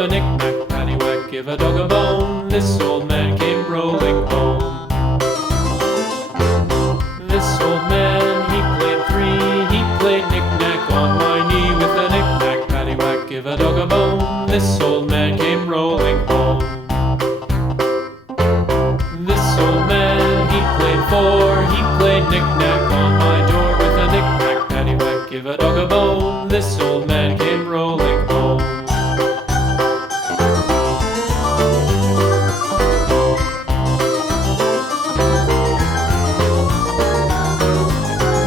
a knick-knack, paddywhack, give a dog a bone. This old man came rolling home. This old man, he played three. He played knick-knack on my knee with a knick-knack, paddywhack, give a dog a bone. This old man came rolling home. This old man, he played four. He played knick-knack on my door with a knick-knack, paddywhack, give a dog a bone. This old man came rolling home.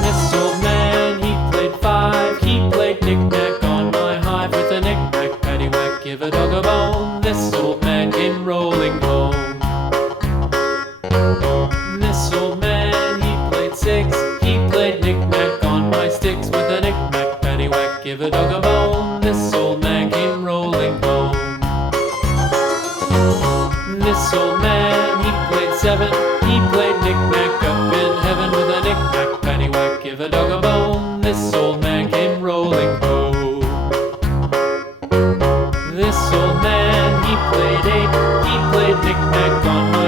This old man, he played five. He played knick-knack on my hive with a knick-knack, paddywhack, give a dog a bone. This old man came rolling home. This old man, he played six. He played knick-knack on my sticks with a knick-knack, paddywhack, give a dog a bone. This old man came rolling home. This old man, he played seven. He played knick-knack up in heaven with a knick-knack, paddywhack, give a dog a bone. This old man came rolling home. This old man, he played eight. He played knick-knack on my